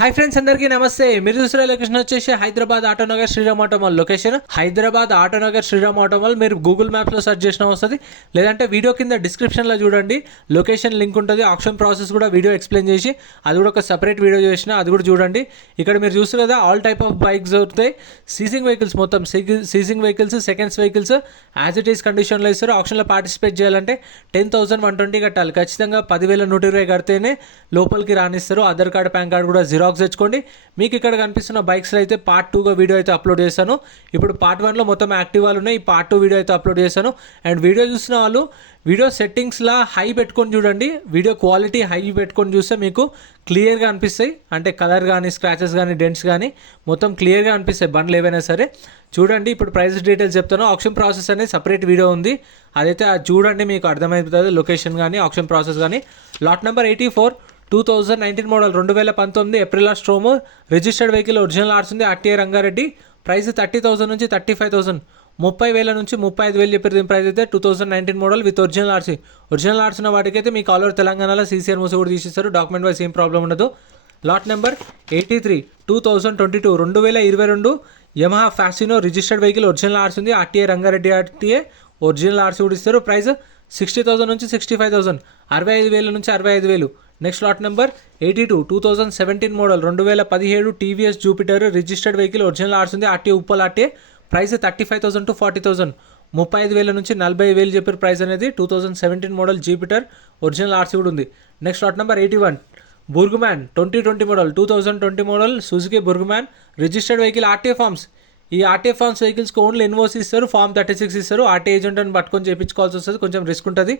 Hi friends, అందరికీ నమస్తే. మీరు చూసిన లొకేషన్ వచ్చేసి హైదరాబాద్ ఆటోనగర్ శ్రీరామ్ ఆటోమాల్ లొకేషన్. హైదరాబాద్ ఆటోనగర్ శ్రీరామ్ ఆటోమాల్ మీరు గూగుల్ మ్యాప్లో సెర్చ్ చేసిన వస్తుంది, లేదంటే వీడియో కింద డిస్క్రిప్షన్లో చూడండి, లొకేషన్ లింక్ ఉంటుంది. ఆప్షన్ ప్రాసెస్ కూడా వీడియో ఎక్స్ప్లెయిన్ చేసి అది కూడా ఒక సపరేట్ వీడియో చేసిన, అది కూడా చూడండి. ఇక్కడ మీరు చూస్తారు కదా, ఆల్ టైప్ ఆఫ్ బైక్స్ దొరుకుతాయి. సీజింగ్ వెహికల్స్, మొత్తం seizing vehicles, seconds vehicles as it is కండిషన్లో ఇస్తారు. ఆప్షన్లో పార్టిసిపేట్ చేయాలంటే 10,120 కట్టాలి. ఖచ్చితంగా 10,120 కడితేనే లోపలికి రానిస్తారు. ఆధార్ కార్డు, పాన్ కార్డు కూడా జిరాక్స్ తెచ్చుకోండి. మీకు ఇక్కడ కనిపిస్తున్న బైక్స్లో అయితే పార్ట్ 2గా వీడియో అయితే అప్లోడ్ చేశాను. ఇప్పుడు పార్ట్ 1లో మొత్తం యాక్టివాలు ఉన్నాయి, ఈ పార్ట్ 2 వీడియో అయితే అప్లోడ్ చేశాను. అండ్ వీడియో చూసిన వాళ్ళు వీడియో సెట్టింగ్స్లా హై పెట్టుకొని చూడండి. వీడియో క్వాలిటీ హై పెట్టుకొని చూస్తే మీకు క్లియర్గా అనిపిస్తాయి. అంటే కలర్ కానీ, స్క్రాచెస్ కానీ, డెంట్స్ కానీ మొత్తం క్లియర్గా అనిపిస్తాయి బండ్లు ఏవైనా సరే. చూడండి, ఇప్పుడు ప్రైస్ డీటెయిల్స్ చెప్తాను. ఆప్షన్ ప్రాసెస్ అనేది సపరేట్ వీడియో ఉంది, అదైతే అది చూడండి, మీకు అర్థమవుతుంది. లొకేషన్ కానీ, ఆప్షన్ ప్రాసెస్ కానీ. Lot number 84, 2019 model, 2019 April Storm, registered vehicle, original ఆర్ట్స్ ఉంది, ఆర్టీఐ రంగారెడ్డి. ప్రైస్ 30,000 నుంచి 35,000, 30,000 నుంచి 35,000 చెప్పారు. దీని ప్రైస్ అయితే 2019 model with original RC. Original ఆర్ట్స్ ఉన్న వాటికైతే మీకు ఆల్ ఓవర్ తెలంగాణలో సీసీఆర్ మూసి కూడా తీసిస్తారు. డాక్యుమెంట్ వైస్ ఏం ప్రాబ్లం ఉండదు. Lot number 83, 2022, 2022 Yamaha Fascino, registered vehicle, original ఆర్ట్స్ ఉంది, ఆర్టీఐ రంగారెడ్డి, ఆర్టీఐ ఒరిజినల్ ఆర్ట్స్ కూడా ఇస్తారు. ప్రైస్ 60,000 నుంచి 65,000, 65,000 నుంచి 65,000. Next lot number 82, 2017 model, 2017 TVS Jupiter, registered vehicle, original ఆర్ట్స్ ఉంది, RTI Uppal RTI. Price 35,000 to 40,000, 35,000 నుంచి 40,000 చెప్పారు. ప్రైస్ అనేది 2017 మోడల్ జూపిటర్, ఒరిజినల్ ఆర్సీ కూడా ఉంది. Next lot number 81, Burgman, 2020 model, 2020 model Suzuki Burgman, registered vehicle, RTI forms. ఈ ఆర్టీఐ ఫార్మ్స్ వెహికల్స్కి only NOC ఇస్తారు, ఫార్మ్ 36 ఇస్తారు. ఆర్టీఐ ఏజెంట్ అని పట్టుకొని చేయించుకోవాల్సి వస్తుంది, కొంచెం రిస్క్ ఉంటుంది.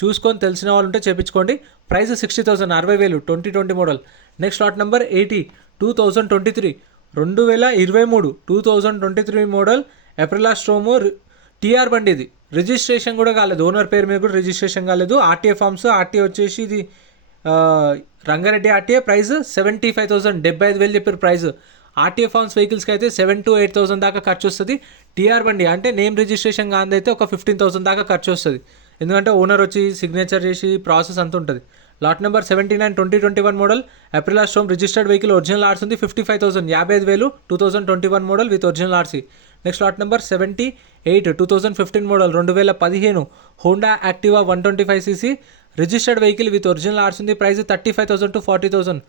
చూసుకొని తెలిసిన వాళ్ళు ఉంటే చేయించుకోండి. Price 60,000, 60,000, 2020 model. Next lot number 80, 2023, 2023, 2023 model April Storm, TR బండి. ఇది రిజిస్ట్రేషన్ కూడా కాలేదు, ఓనర్ పేరు మీద కూడా రిజిస్ట్రేషన్ కాలేదు. ఆర్టీఐ ఫార్మ్స్, ఆర్టీఐ వచ్చేసి ఇది రంగారెడ్డి ఆర్టీఐ. ప్రైస్ 75,000, 75,000 చెప్పారు ప్రైస్. ఆర్టీఐ ఫార్మ్స్ వెహికల్స్కి అయితే 7,000 to 8,000 దాకా ఖర్చు వస్తుంది. టీఆర్ బండి అంటే నేమ్ రిజిస్ట్రేషన్ కాంది అయితే ఒక 15,000 దాకా ఖర్చు వస్తుంది, ఎందుకంటే ఓనర్ వచ్చి సిగ్నేచర్ చేసి ప్రాసెస్ అంత ఉంటుంది. Lot number 79, 2021 model, April Storm, registered vehicle, original ఆర్ట్స్ ఉంది, 55,000, 55,000, 2021 model with original RC. Next lot number 78, 2015 model, 2015 Honda Activa 125cc, registered vehicle with original ఆర్ట్స్ ఉంది. ప్రైస్ 35,000 to 40,000,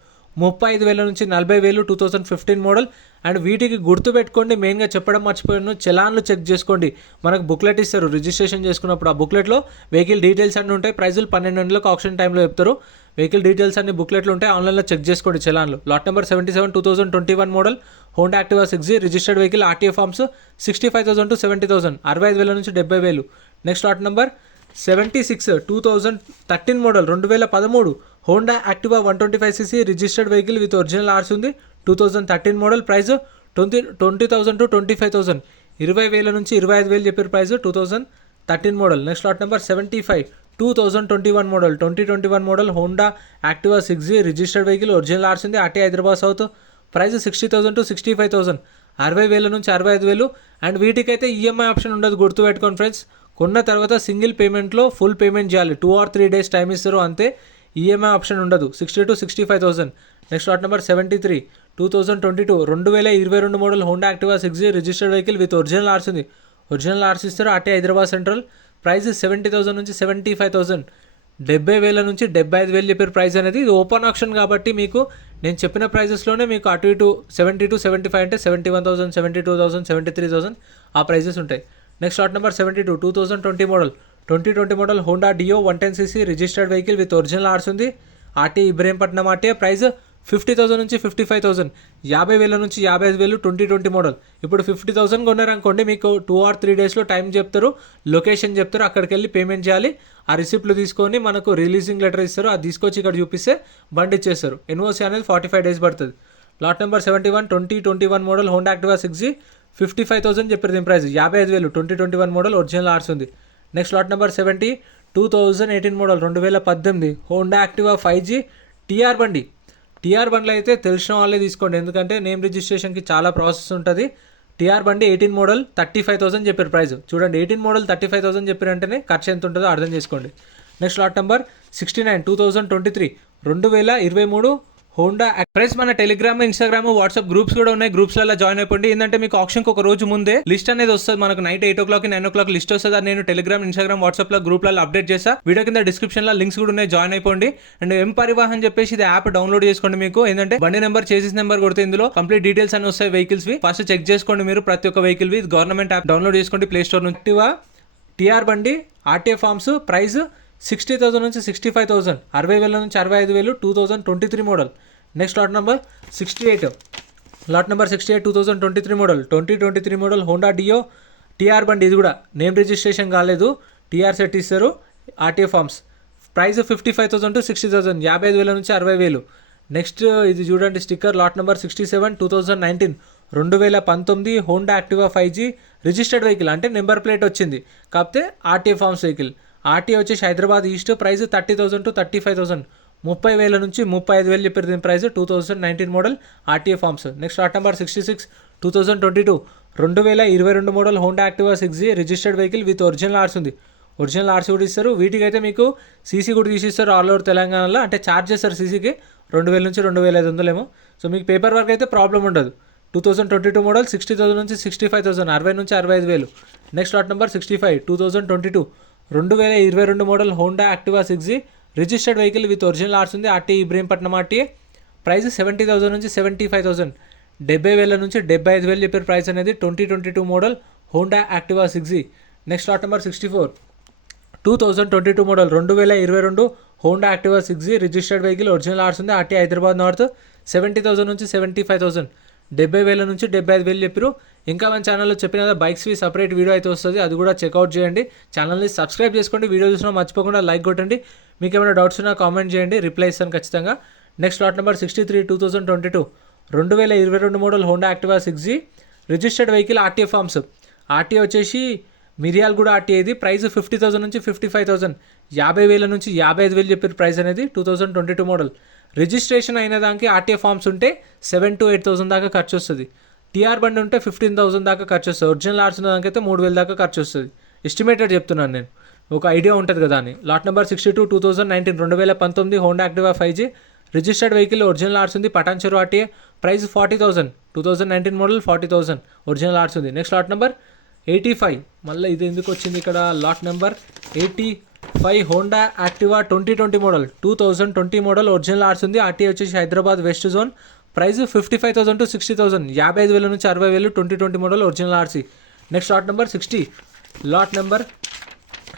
35,000 నుంచి 40,000, 2015 మోడల్. అండ్ వీటికి గుర్తుపెట్టుకోండి, మెయిన్గా చెప్పడం మర్చిపోయాను, చలాన్లు చెక్ చేసుకోండి. మనకు బుక్లెట్ ఇస్తారు రిజిస్ట్రేషన్ చేసుకున్నప్పుడు, ఆ బుక్లెట్లో వెహికల్ డీటెయిల్స్ అన్నీ ఉంటాయి. ప్రైజులు 12 గంటలకు ఆప్షన్ టైంలో చెప్తారు. వెహికల్ డీటెయిల్స్ అన్ని బుక్లెట్లు ఉంటాయి, ఆన్లైన్లో చెక్ చేసుకోండి చలాన్లు. Lot number 77, 2021 model, Honda Activa 6G, registered vehicle, RTA forms, 65,000 to 70,000, 65,000 నుంచి 70,000. Next lot number 76, 2013 model, 2013 Activa Activa 125cc, registered vehicle with original ఆర్ట్స్ ఉంది, 2013 మోడల్. ప్రైస్ 20,000 to 25,000, 20,000 నుంచి 25,000 చెప్పారు price, 2013 model. Next lot number 75, 2021 model, 2021 model Honda Activa 6G, registered vehicle, original ఆర్ట్స్ ఉంది, RTI Hyderabad south. Price 60,000 to 65,000, 60,000 నుంచి 65,000. And వీటికైతే EMI option ఉండదు, గుర్తుపెట్టుకోండి friends. కొన్న తర్వాత సింగిల్ పేమెంట్లో ఫుల్ పేమెంట్ చేయాలి, 2 or 3 days టైం ఇస్తారు అంతే, ఈఎంఐ ఆప్షన్ ఉండదు. 60,000 to 65,000. Next lot number 73, 2022, 2022 model Honda Activa 6G, registered vehicle with original ఆర్ట్స్ ఉంది, ఒరిజినల్ ఆర్ట్స్ ఇస్తారు, ఆర్టీఐ హైదరాబాద్ సెంట్రల్. ప్రైస్ 70,000 నుంచి 75,000, 70,000 నుంచి 75,000 చెప్పారు ప్రైస్ అనేది. ఇది ఓపెన్ ఆప్షన్ కాబట్టి మీకు నేను చెప్పిన ప్రైజెస్లోనే మీకు అటు ఇటు 70 to 75 అంటే 71,000, 72,000, 73,000 ఆ ప్రైజెస్ ఉంటాయి. Next lot number 72, 2020 model, 2020 model Honda deo 110cc, registered vehicle with original ఆర్ట్స్ ఉంది, ఆర్టీఐ ఇబ్రహీంపట్నం ఆర్టీఐ. ప్రైస్ 50,000 నుంచి 55,000, 50,000 నుంచి 55,000, 2020 మోడల్. ఇప్పుడు 50,000 కొన్నారనుకోండి, మీకు 2 or 3 daysలో టైం చెప్తారు, లొకేషన్ చెప్తారు, అక్కడికి వెళ్ళి పేమెంట్ చేయాలి. ఆ రిసిప్ట్లు తీసుకొని మనకు రిలీజింగ్ లెటర్ ఇస్తారు, అది తీసుకొచ్చి ఇక్కడ చూపిస్తే బండి ఇచ్చేస్తారు. ఎన్ఓసి అనేది 45 days పడుతుంది. Lot number 71, 2021 model Honda Activa 6G, 55,000 చెప్పారు దీని ప్రైస్, 55,000, 2021 మోడల్, ఒరిజినల్ ఆర్ట్స్ ఉంది. Next lot number 70, 2018 model, 2018 Honda Activa 5G, TR బండి. టీఆర్ బండ్లు అయితే తెలిసిన వాళ్ళే తీసుకోండి, ఎందుకంటే నేమ్ రిజిస్ట్రేషన్కి చాలా ప్రాసెస్ ఉంటుంది. టీఆర్ బండి 18 మోడల్, 35,000 చెప్పారు ప్రైస్. చూడండి, 18 మోడల్ 35,000 చెప్పారంటేనే ఖర్చు ఎంత ఉంటుందో అర్థం చేసుకోండి. Next lot number 69, 2023, 2023 Honda price మన టెలిగ్రామ్, ఇన్స్టాగ్రామ్, వాట్సాప్ గ్రూప్స్ కూడా ఉన్నాయి. గ్రూప్స్లలో జాయిన్ అయిపోండి. ఏంటంటే మీకు ఆప్షన్కి ఒక రోజు ముందే లిస్ట్ అనేది వస్తుంది. మనకు నైట్ 8 o'clock 9 o'clock లిస్ట్ వస్తుంది. అది నేను టెలిగ్రామ్, ఇన్స్టాగ్రామ్, వాట్సాప్ లో గ్రూప్లలో అప్డేట్ చేస్తా. వీడియో కింద డిస్క్రిప్షన్ లో లింక్స్ కూడా ఉన్నాయి, జాయిన్ అయిపోండి. అండ్ ఎం పరివాహన్ చెప్పేసి ఇది యాప్ డౌన్లోడ్ చేసుకోండి. మీకు ఏంటంటే బండి నెంబర్, చేసిస్ నెంబర్ కొడితే ఇందులో కంప్లీట్ డీటెయిల్స్ అని వస్తాయి వెహికల్స్ వి. ఫస్ట్ చెక్ చేసుకోండి మీరు ప్రతి ఒక్క వెహికల్ వి. గవర్నమెంట్ యాప్ డౌన్లోడ్ చేసుకోండి ప్లే స్టోర్ నుంచి. టీఆర్ బండి ఆర్టీఏ ఫార్మ్స్ ప్రైస్ 60,000 నుంచి 65,000, 60,000 నుంచి 65,000, 2023 model. Next lot number 68, lot number 68 2023 model. 2023 model Honda Dio TR బండి. ఇది కూడా నేమ్ రిజిస్ట్రేషన్ కాలేదు, టీఆర్ సెట్ ఇస్తారు. ఆర్టీఏ ఫార్మ్స్ ప్రైస్ 55,000 to 60,000, 55,000 నుంచి 60,000. నెక్స్ట్ ఇది చూడండి sticker, lot number 67 2019, 2019 Honda Activa 5G registered vehicle, అంటే నెంబర్ ప్లేట్ వచ్చింది కాకపోతే ఆర్టీఏ ఫార్మ్స్ వెహికల్. ఆర్టీఏ వచ్చేసి హైదరాబాద్ ఈస్ట్. ప్రైస్ 30,000 to 35,000, 30,000 నుంచి 35,000 చెప్పారు దీని price. 2019 model RTA forms. Next lot number 66 2022, 2022 model Honda Activa 6G registered vehicle with original ఆర్స్ ఉంది. Original RC కూడా ఇస్తారు. వీటికైతే మీకు సీసీ కూడా తీసిస్తారు ఆల్ ఓవర్ తెలంగాణలో. అంటే ఛార్జ్ చేస్తారు సీసీకి 2,000 నుంచి 2,500 ఏమో. సో మీకు పేపర్ వర్క్ అయితే ప్రాబ్లం ఉండదు. 2022 మోడల్ 60,000 నుంచి 65,000, 60 నుంచి 65,000. Next lot number 65 2022, 2022 model Honda Activa 6G registered vehicle with original ఆర్స్ ఉంది. RT Ibrahimpatnam RTA. ప్రైస్ 70,000 నుంచి 75,000, 70,000 నుంచి 75,000 చెప్పారు ప్రైస్ అనేది. 2022 model Honda Activa 6G. Next lot number 64 2022 model 2022 Honda Activa 6G registered vehicle original ఆర్స్ ఉంది. RT Hyderabad north. 70,000 నుంచి 75,000, 70,000 నుంచి 75,000 చెప్పారు. ఇంకా మన ఛానల్లో చెప్పిన బైక్స్వి సపరేట్ వీడియో అయితే వస్తుంది, అది కూడా చెక్అవుట్ చేయండి. ఛానల్ని సబ్స్క్రైబ్ చేసుకోండి. వీడియో చూసినా మర్చిపోకుండా లైక్ కొట్టండి. మీకు ఏమైనా డౌట్స్ ఉన్నా కామెంట్ చేయండి, రిప్లై ఇస్తాను ఖచ్చితంగా. Next lot number 63 2022, 2022 model Honda Activa 6G registered vehicle RTA forms. RTA వచ్చేసి మిర్యాలగూడ ఆర్టీఏ. ఇది ప్రైస్ 50,000 నుంచి 55,000, 50,000 నుంచి 55,000 చెప్పారు ప్రైస్ అనేది. 2022 మోడల్ రిజిస్ట్రేషన్ అయిన దానికి ఆర్టీఏ ఫార్మ్స్ ఉంటే 7,000 to 8,000 దాకా ఖర్చు వస్తుంది. టీఆర్ బండి ఉంటే 15,000 దాకా ఖర్చు వస్తుంది. ఒరిజినల్ ఆర్స్ ఉన్న దానికైతే 3,000 దాకా ఖర్చు వస్తుంది. ఎస్టిమేటెడ్ చెప్తున్నాను నేను, ఒక ఐడియా ఉంటుంది కదా అని. Lot number 62 2019, 2019 Honda Activa 5G registered vehicle original ఆర్స్ ఉంది. Patancheru RTA. Price 40,000, 2019 model 40,000 original ఆర్స్ ఉంది. నెక్స్ట్ లాట్ నెంబర్ 85, మళ్ళీ ఇది ఎందుకు వచ్చింది ఇక్కడ. Lot number 85 Honda Activa 2020 model, 2020 model original ఆర్స్ ఉంది. ఆర్టీఏ వచ్చేసి Hyderabad west zone. Price 55,000 to 60,000, 55,000 నుంచి 60,000, 2020 model original RC. Next lot number 60, lot number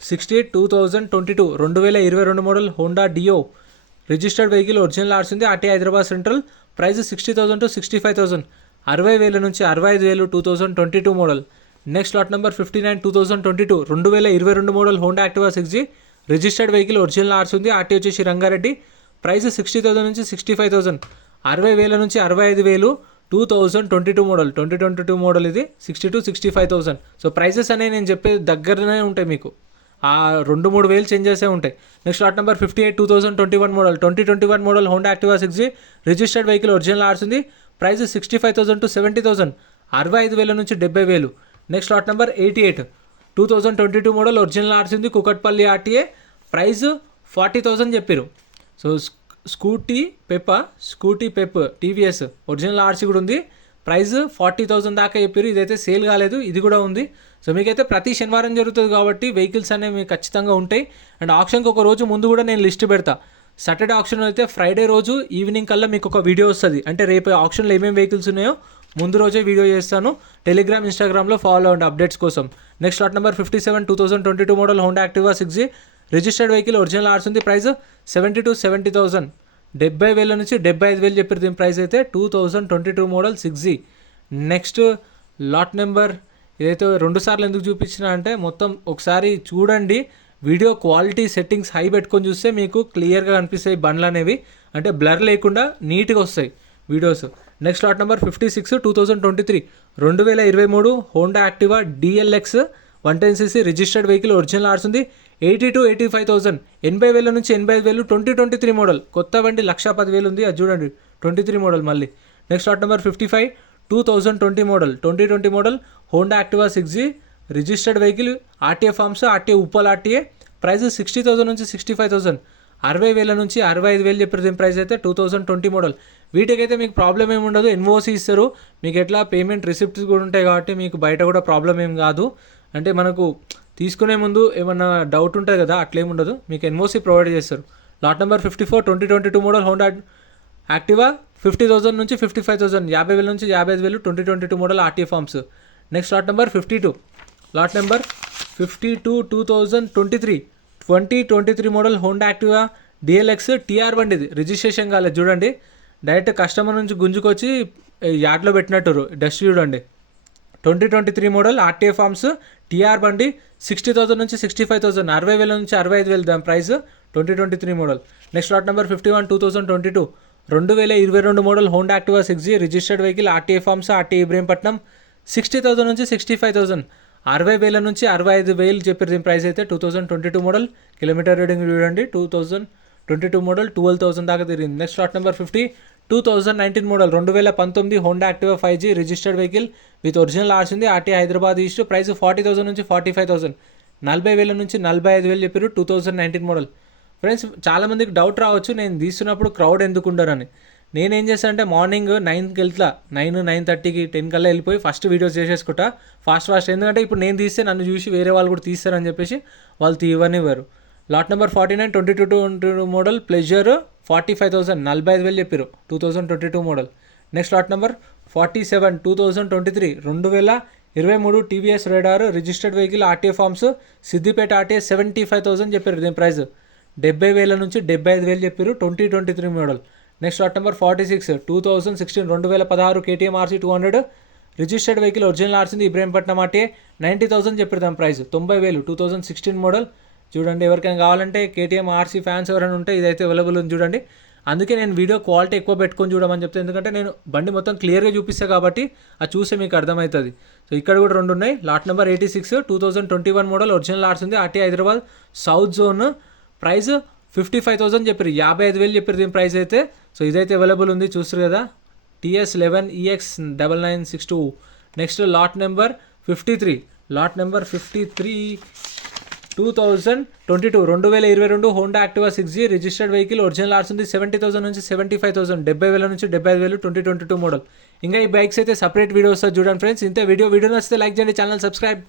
60 2022, 2022 model Honda Dio registered vehicle original ఆర్స్ ఉంది. RT Hyderabad central. Price 60,000 to 65,000, 60,000 నుంచి 65,000, 2022 model. Next lot number 59 2022, 2022 model Honda Activa 6G registered vehicle original ఆర్స్ ఉంది. RT వచ్చేసి Rangareddy. Price 60,000 నుంచి 65,000, 60,000 నుంచి 65,000, 2022 model. 2022 model ఇది 60 to 65,000. So prices అనేవి నేను చెప్పేది దగ్గరనే ఉంటాయి, మీకు ఆ 2-3 వేలు చేంజెసే ఉంటాయి. Next lot number 58 2021 model, 2021 model Honda Activa 6G registered vehicle original ఆర్స్ ఉంది. ప్రైస్ 65,000 to 70,000, 65,000 నుంచి 70,000. Next lot number 88 2022 model original ఆర్స్ ఉంది. కుకట్పల్లి ఆర్టీఏ. ప్రైస్ 40,000 చెప్పారు. So Scooty Pep TVS original RC కూడా ఉంది. ప్రైస్ 40,000 దాకా చెప్పారు. ఇదైతే సేల్ కాలేదు, ఇది కూడా ఉంది. సో మీకైతే ప్రతి శనివారం జరుగుతుంది కాబట్టి వెహికల్స్ అనేవి మీకు ఖచ్చితంగా ఉంటాయి. అండ్ ఆప్షన్కి ఒక రోజు ముందు కూడా నేను లిస్ట్ పెడతా. సాటర్డే ఆప్షన్ అయితే ఫ్రైడే రోజు ఈవినింగ్ కల్లా మీకు ఒక వీడియో వస్తుంది. అంటే రేపు ఆప్షన్లో ఏమేమి వెహికల్స్ ఉన్నాయో ముందు రోజే వీడియో చేస్తాను. టెలిగ్రామ్, ఇన్స్టాగ్రామ్లో ఫాలో అవ్వండి అప్డేట్స్ కోసం. Next lot number 57 2022 model Honda Activa 6G registered vehicle original ఆర్స్ ఉంది. ప్రైస్ 70,000 to 70,000, 70,000 నుంచి 75,000 చెప్పారు దీని ప్రైస్ అయితే. 2022 model 6G. Next lot number ఇదైతే 2 సార్లు ఎందుకు చూపించిన అంటే మొత్తం ఒకసారి చూడండి. వీడియో క్వాలిటీ సెట్టింగ్స్ హై పెట్టుకొని చూస్తే మీకు క్లియర్గా కనిపిస్తాయి బండ్లు అనేవి. అంటే బ్లర్ లేకుండా నీట్గా వస్తాయి videos. Next lot number 56 2023, 2023 Honda Activa DLX 110cc registered vehicle original ఆర్స్ ఉంది. 80,000 to 85,000, 80,000 నుంచి 85,000, 2023 మోడల్. కొత్త బండి 1,10,000 ఉంది, అది చూడండి 23 మోడల్ మళ్ళీ. Next lot number 55 2020 model, 2020 model Honda Activa 6G registered vehicle RTA forms, RTA Uppal RTA. Price 60,000 నుంచి 65,000, 60,000 నుంచి 65,000 చెప్పారు దీని ప్రైస్ అయితే 2020 మోడల్. వీటికైతే మీకు ప్రాబ్లం ఏమి ఉండదు, ఎన్ఓసి ఇస్తారు మీకు, ఎట్లా పేమెంట్ రిసిప్ట్స్ కూడా ఉంటాయి కాబట్టి మీకు బయట కూడా ప్రాబ్లం ఏం కాదు. అంటే మనకు తీసుకునే ముందు ఏమన్నా డౌట్ ఉంటుంది కదా, అట్లేం ఉండదు, మీకు ఎన్ఓసి ప్రొవైడ్ చేస్తారు. Lot number 54 2022 model Honda Activa 50,000 నుంచి 55,000, 50,000 నుంచి 55,000 2022 model RTA forms. Next lot number 52, lot number 52 2023 model Honda Activa DLX TR బండి. ఇది రిజిస్ట్రేషన్ కాలేదు చూడండి, డైరెక్ట్ కస్టమర్ నుంచి గుంజుకొచ్చి యార్డ్లో పెట్టినట్టు డస్ట్ చూడండి. 2023 మోడల్ ఆర్టీఏ ఫార్మ్స్ టీఆర్ బండి 60,000 నుంచి 65,000, 60,000 నుంచి 65,000 దాని price 2023 model. Next lot number 51 2022 model Honda Activa 6G registered vehicle RTA forms RTA Ibrahimpatnam 60,000 నుంచి 65,000, 60,000 నుంచి 65,000 చెప్పారు దీని ప్రైస్ అయితే 2022 మోడల్. కిలోమీటర్ రీడింగ్ చూడండి 2022 మోడల్ 12,000 దాకా తిరిగింది. Next lot number 50 2019 model 2019 Honda Activa 5G registered vehicle with original ఆర్స్ ఉంది ఆర్టీ హైదరాబాద్ ఈస్ట్. ప్రైస్ 40,000 నుంచి 45,000, 40,000 నుంచి 45,000 చెప్పారు 2019 మోడల్. ఫ్రెండ్స్ చాలామందికి డౌట్ రావచ్చు నేను తీస్తున్నప్పుడు క్రౌడ్ ఎందుకు ఉండరని. నేనేం చేస్తాను అంటే మార్నింగ్ 9కి వెళ్తా, 9:30కి 10 కల్లా వెళ్ళిపోయి ఫస్ట్ వీడియోస్ చేసేసుకుంటా ఫాస్ట్. ఎందుకంటే ఇప్పుడు నేను తీస్తే నన్ను చూసి వేరే వాళ్ళు కూడా తీస్తారని చెప్పేసి వాళ్ళు తీయనివ్వరు. లాట్ నెంబర్ 49 2022 మోడల్ ప్లెజర్ 45,000, 45,000 చెప్పారు 2022 model. Next lot number 47 2023 2023 TVS Radeon registered vehicle RTA forms Siddipet RTA 75,000 చెప్పారు దీని ప్రైస్ 70,000 నుంచి 75,000 చెప్పారు 2023 model. Next lot number 46 2016 2016 KTM RC 200 registered vehicle original RC Ibrahimpatnam RTA 90,000 చెప్పారు దాని ప్రైస్ 90,000 2016 మోడల్. చూడండి ఎవరికైనా కావాలంటే కేటీఎం ఆర్సీ ఫ్యాన్స్ ఎవరైనా ఉంటే ఇదైతే అవైలబుల్ ఉంది చూడండి. అందుకే నేను వీడియో క్వాలిటీ ఎక్కువ పెట్టుకొని చూడమని చెప్తాను, ఎందుకంటే నేను బండి మొత్తం క్లియర్గా చూపిస్తాను కాబట్టి అది చూస్తే మీకు అర్థమవుతుంది. సో ఇక్కడ కూడా 2 ఉన్నాయి. లాట్ నెంబర్ 86 2021 మోడల్ ఒరిజినల్ ఆర్స్ ఉంది RT Hyderabad south zone. Price 55,000 చెప్పారు, 55,000 చెప్పారు దీని ప్రైస్ అయితే. సో ఇదైతే అవైలబుల్ ఉంది చూస్తారు కదా, TS11EX 9962. Next lot number 53 2022 Honda Activa 6G registered vehicle original ఆర్స్ ఉంది 70,000 నుంచి 75,000, 70,000 నుంచి 75,000 2022 మోడల్. ఇంకా ఈ బైక్స్ అయితే సపరేట్ వీడియో వస్తుంది చూడండి ఫ్రెండ్స్. ఇంతే వీడియో నచ్చితే లైక్ చేయండి, ఛానల్ సబ్స్క్రైబ్.